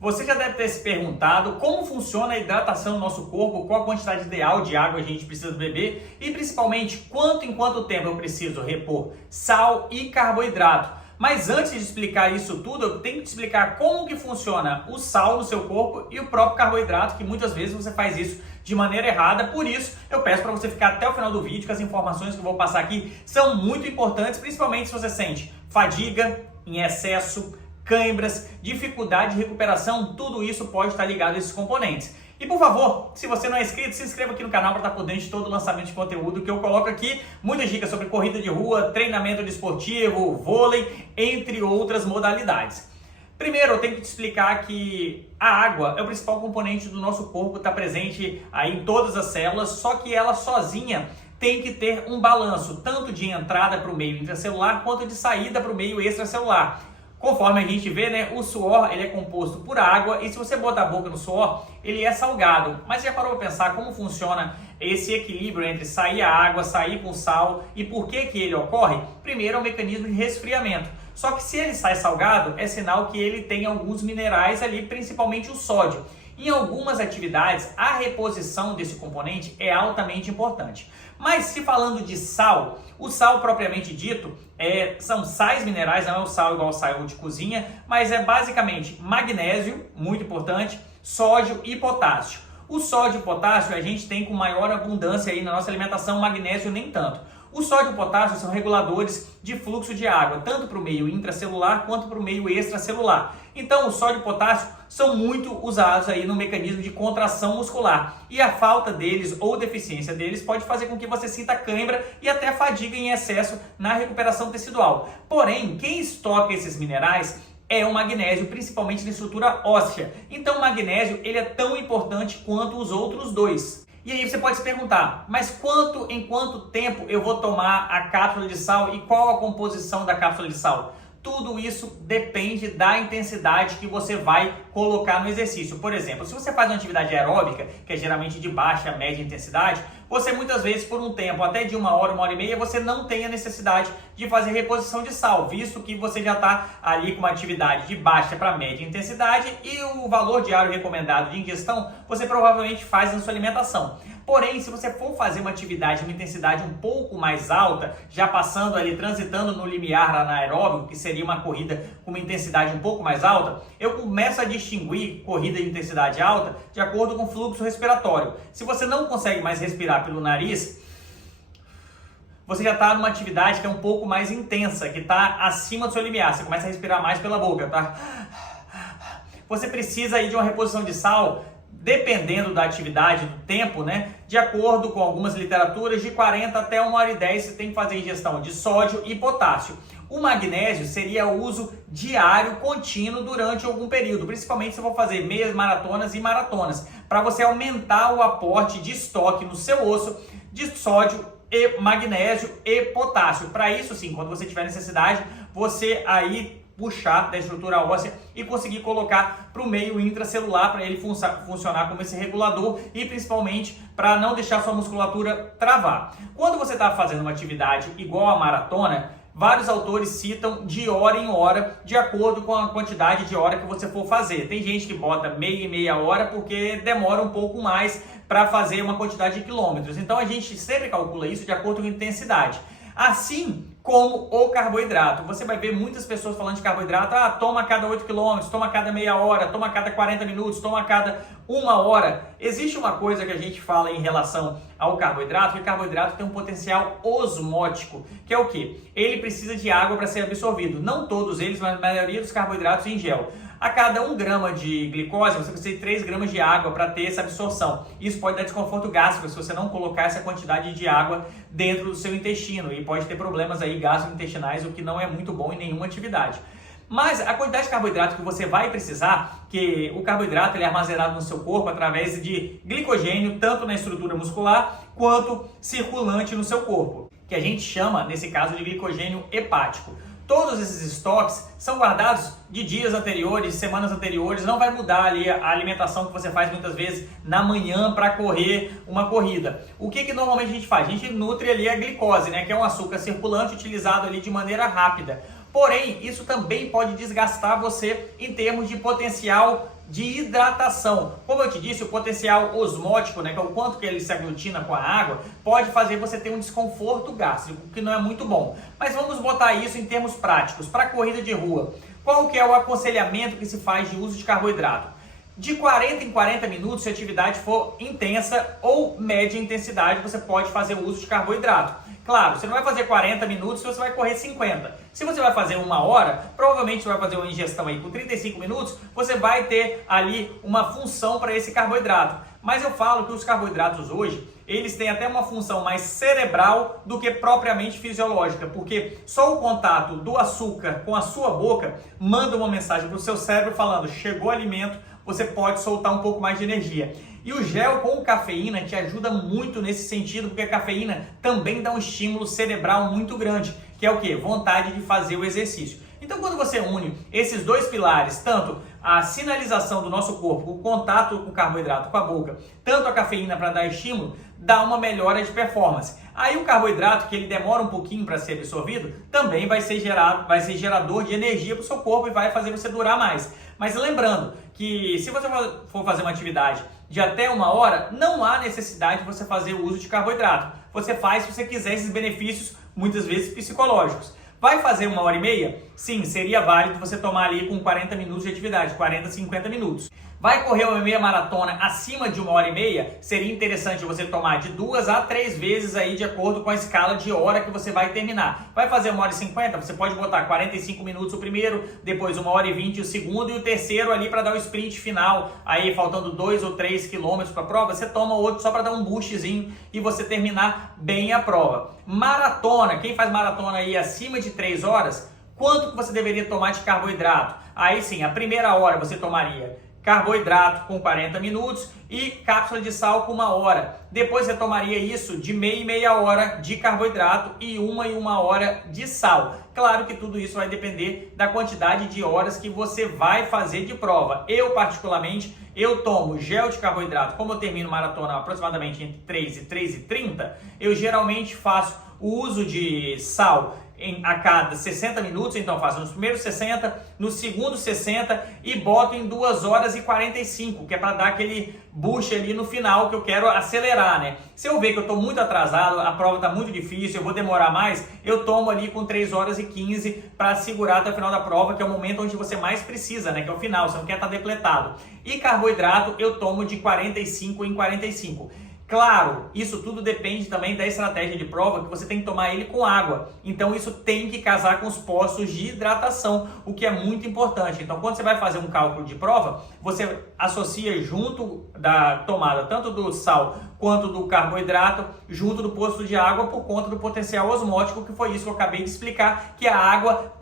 Você já deve ter se perguntado como funciona a hidratação do nosso corpo, qual a quantidade ideal de água a gente precisa beber e principalmente quanto em quanto tempo eu preciso repor sal e carboidrato. Mas antes de explicar isso tudo, eu tenho que te explicar como que funciona o sal no seu corpo e o próprio carboidrato, que muitas vezes você faz isso de maneira errada. Por isso, eu peço para você ficar até o final do vídeo, que as informações que eu vou passar aqui são muito importantes, principalmente se você sente fadiga em excesso, câimbras, dificuldade de recuperação, tudo isso pode estar ligado a esses componentes. E por favor, se você não é inscrito, se inscreva aqui no canal para estar por dentro de todo o lançamento de conteúdo que eu coloco aqui. Muitas dicas sobre corrida de rua, treinamento desportivo, vôlei, entre outras modalidades. Primeiro, eu tenho que te explicar que a água é o principal componente do nosso corpo, está presente aí em todas as células, só que ela sozinha tem que ter um balanço, tanto de entrada para o meio intracelular, quanto de saída para o meio extracelular. Conforme a gente vê, né, o suor ele é composto por água e se você botar a boca no suor, ele é salgado. Mas já parou para pensar como funciona esse equilíbrio entre sair a água, sair com sal e por que ele ocorre? Primeiro é um mecanismo de resfriamento. Só que se ele sai salgado, é sinal que ele tem alguns minerais ali, principalmente o sódio. Em algumas atividades, a reposição desse componente é altamente importante. Mas se falando de sal, o sal propriamente dito são sais minerais, não é o sal igual ao sal de cozinha, mas é basicamente magnésio, muito importante, sódio e potássio. O sódio e o potássio a gente tem com maior abundância aí na nossa alimentação, magnésio nem tanto. O sódio e o potássio são reguladores de fluxo de água, tanto para o meio intracelular quanto para o meio extracelular. Então, o sódio e o potássio são muito usados aí no mecanismo de contração muscular. E a falta deles ou deficiência deles pode fazer com que você sinta cãibra e até fadiga em excesso na recuperação tecidual. Porém, quem estoca esses minerais é o magnésio, principalmente na estrutura óssea. Então, o magnésio ele é tão importante quanto os outros dois. E aí você pode se perguntar, mas em quanto tempo eu vou tomar a cápsula de sal e qual a composição da cápsula de sal? Tudo isso depende da intensidade que você vai colocar no exercício. Por exemplo, se você faz uma atividade aeróbica, que é geralmente de baixa, média intensidade, você muitas vezes por um tempo, até de 1 hora, 1 hora e meia, você não tem a necessidade de fazer reposição de sal, visto que você já está ali com uma atividade de baixa para média intensidade e o valor diário recomendado de ingestão você provavelmente faz na sua alimentação. Porém, se você for fazer uma atividade de uma intensidade um pouco mais alta, já passando ali, transitando no limiar anaeróbico, que seria uma corrida com uma intensidade um pouco mais alta, eu começo a distinguir corrida de intensidade alta de acordo com o fluxo respiratório. Se você não consegue mais respirar pelo nariz, você já está numa atividade que é um pouco mais intensa, que está acima do seu limiar. Você começa a respirar mais pela boca, tá? Você precisa aí de uma reposição de sal, dependendo da atividade, do tempo, né? De acordo com algumas literaturas, de 40 até 1 hora e 10 você tem que fazer ingestão de sódio e potássio. O magnésio seria o uso diário, contínuo, durante algum período, principalmente se for fazer meias maratonas e maratonas, para você aumentar o aporte de estoque no seu osso de sódio e magnésio e potássio. Para isso, sim, quando você tiver necessidade, você aí puxar da estrutura óssea e conseguir colocar para o meio intracelular para ele funcionar como esse regulador e principalmente para não deixar sua musculatura travar. Quando você está fazendo uma atividade igual a maratona, vários autores citam de hora em hora, de acordo com a quantidade de hora que você for fazer. Tem gente que bota meia hora porque demora um pouco mais para fazer uma quantidade de quilômetros. Então a gente sempre calcula isso de acordo com a intensidade. Assim como o carboidrato. Você vai ver muitas pessoas falando de carboidrato, toma a cada 8 km, toma a cada meia hora, toma a cada 40 minutos, toma a cada 1 hora. Existe uma coisa que a gente fala em relação ao carboidrato, que o carboidrato tem um potencial osmótico, que é o quê? Ele precisa de água para ser absorvido. Não todos eles, mas a maioria dos carboidratos em gel. A cada 1 grama de glicose, você precisa de 3 gramas de água para ter essa absorção. Isso pode dar desconforto gástrico se você não colocar essa quantidade de água dentro do seu intestino e pode ter problemas aí gastrointestinais, o que não é muito bom em nenhuma atividade. Mas a quantidade de carboidrato que você vai precisar, que o carboidrato ele é armazenado no seu corpo através de glicogênio, tanto na estrutura muscular quanto circulante no seu corpo, que a gente chama, nesse caso, de glicogênio hepático. Todos esses estoques são guardados de dias anteriores, semanas anteriores, não vai mudar ali a alimentação que você faz muitas vezes na manhã para correr uma corrida. O que normalmente a gente faz? A gente nutre ali a glicose, né, que é um açúcar circulante utilizado ali de maneira rápida. Porém, isso também pode desgastar você em termos de potencial de hidratação. Como eu te disse, o potencial osmótico, né, que é o quanto que ele se aglutina com a água, pode fazer você ter um desconforto gástrico, que não é muito bom. Mas vamos botar isso em termos práticos. Para corrida de rua, qual que é o aconselhamento que se faz de uso de carboidrato? De 40 em 40 minutos, se a atividade for intensa ou média intensidade, você pode fazer o uso de carboidrato. Claro, você não vai fazer 40 minutos se você vai correr 50. Se você vai fazer 1 hora, provavelmente você vai fazer uma ingestão aí por 35 minutos, você vai ter ali uma função para esse carboidrato. Mas eu falo que os carboidratos hoje, eles têm até uma função mais cerebral do que propriamente fisiológica, porque só o contato do açúcar com a sua boca manda uma mensagem para o seu cérebro falando: chegou o alimento, você pode soltar um pouco mais de energia. E o gel com cafeína te ajuda muito nesse sentido, porque a cafeína também dá um estímulo cerebral muito grande, que é o quê? Vontade de fazer o exercício. Então, quando você une esses dois pilares, tanto a sinalização do nosso corpo, o contato com o carboidrato com a boca, tanto a cafeína para dar estímulo, dá uma melhora de performance. Aí o carboidrato, que ele demora um pouquinho para ser absorvido, também vai ser gerador de energia para o seu corpo e vai fazer você durar mais. Mas lembrando que se você for fazer uma atividade de até 1 hora, não há necessidade de você fazer o uso de carboidrato. Você faz se você quiser esses benefícios, muitas vezes psicológicos. Vai fazer 1 hora e meia? Sim, seria válido você tomar ali com 40 minutos de atividade, 40, 50 minutos. Vai correr uma meia maratona acima de 1 hora e meia? Seria interessante você tomar de 2 a 3 vezes aí de acordo com a escala de hora que você vai terminar. Vai fazer 1 hora e 50? Você pode botar 45 minutos o primeiro, depois 1 hora e 20 o segundo e o terceiro ali para dar o sprint final. Aí faltando 2 ou 3 quilômetros para a prova, você toma outro só para dar um boostzinho e você terminar bem a prova. Maratona, quem faz maratona aí acima de 3 horas, quanto que você deveria tomar de carboidrato? Aí sim, a primeira hora você tomaria carboidrato com 40 minutos e cápsula de sal com 1 hora. Depois você tomaria isso de meia e meia hora de carboidrato e 1 hora de sal. Claro que tudo isso vai depender da quantidade de horas que você vai fazer de prova. Eu, particularmente, eu tomo gel de carboidrato. Como eu termino maratona aproximadamente entre 3 e 3h30, eu geralmente faço o uso de sal a cada 60 minutos, então eu faço nos primeiros 60, nos segundos 60 e boto em 2 horas e 45, que é para dar aquele boost ali no final que eu quero acelerar, né? Se eu ver que eu estou muito atrasado, a prova está muito difícil, eu vou demorar mais, eu tomo ali com 3 horas e 15 para segurar até o final da prova, que é o momento onde você mais precisa, né? Que é o final, você não quer estar depletado. E carboidrato eu tomo de 45 em 45. Claro, isso tudo depende também da estratégia de prova, que você tem que tomar ele com água. Então isso tem que casar com os postos de hidratação, o que é muito importante. Então quando você vai fazer um cálculo de prova, você associa junto da tomada tanto do sal quanto do carboidrato, junto do posto de água por conta do potencial osmótico, que foi isso que eu acabei de explicar, que a água,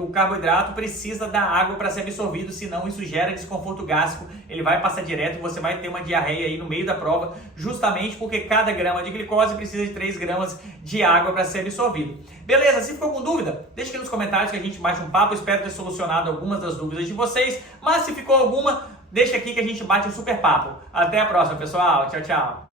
o carboidrato precisa da água para ser absorvido, senão isso gera desconforto gástrico, ele vai passar direto e você vai ter uma diarreia aí no meio da prova, justamente porque cada grama de glicose precisa de 3 gramas de água para ser absorvido. Beleza? Se ficou com dúvida, deixa aqui nos comentários que a gente bate um papo, espero ter solucionado algumas das dúvidas de vocês, mas se ficou alguma, deixa aqui que a gente bate um super papo. Até a próxima, pessoal. Tchau, tchau.